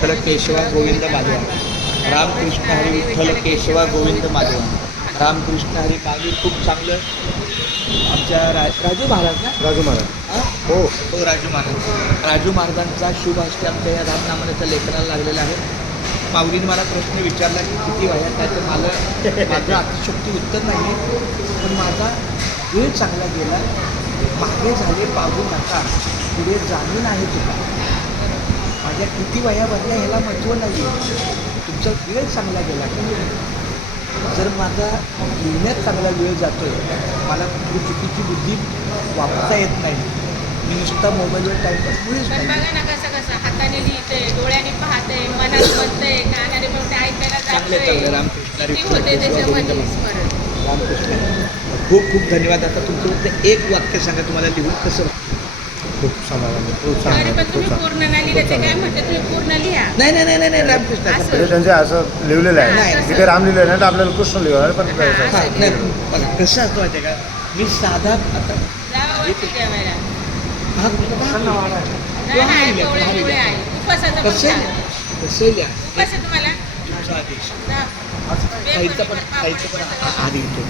विठ्ठल केशवा गोविंद माधवा. रामकृष्ण हरी विठ्ठल केशवा गोविंद माधवा. रामकृष्ण हरी. मागे खूप चांगलं आमच्या राजू महाराज ना, राजू महाराज. हां हो हो, राजू महाराज. राजू महाराजांचा शुभ हस्ते आमच्या या रामनामाच्या लेखनाला लागलेला आहे. माऊलीने मला प्रश्न विचारला की किती वयात आहे, तर माझं अतिशक्ती उत्तर नाही आहे, पण माझा वेळ चांगला गेला. मागे झाले पाहू नका, पुढे जामीन आहे तुला. माझ्या किती वयामधल्या ह्याला महत्त्व नाही आहे, तुमचा वेळ चांगला गेला. जर माझा लिहिण्यात चांगला वेळ जातो आहे, मला कुठली चुकीची बुद्धी वापरता येत नाही, मी नुसता मोबाईलवर टाईमपास मुळेच पण नाही. बघा ना कसं हाताने लिहिते, डोळ्याने पाहते, मनात म्हणते, कानाने बोलते, ऐकायला चांगले जातोय. रामकृष्ण हरी. किती होते त्याच्यामध्ये स्मरण. रामकृष्ण. खूप खूप धन्यवाद. आता तुमचं फक्त एक वाक्य सांगा, तुम्हाला लिहून कसं वाटतं? खूप समाधान, प्रोत्साहन अरे आहे, पण तुम्ही प्रोत्साहन. पूर्ण नाही लिहिलं, ते काय म्हणते तुम्ही पूर्ण लिहा. नाही नाही नाही नाही नाही, रामकृष्ण असं. म्हणजे त्यांचे असं लिहिलेलं आहे. नाही. तिथे राम लिहिलं आहे ना, तर आपल्याला कृष्ण लिहिलं पण हां. हां नाही, बघा कसं असतं माहिती आहे का, मी साधा आता जावं वाटतं जेवायला. हा कुठला वाडा आहे? नाही, नाही, डोळे आहे. उपासाचं पण कसं छान. कसं लिहा उपास आहे तुम्हाला? तुमचा आदेश. जा. खायचं पण आधी येतो.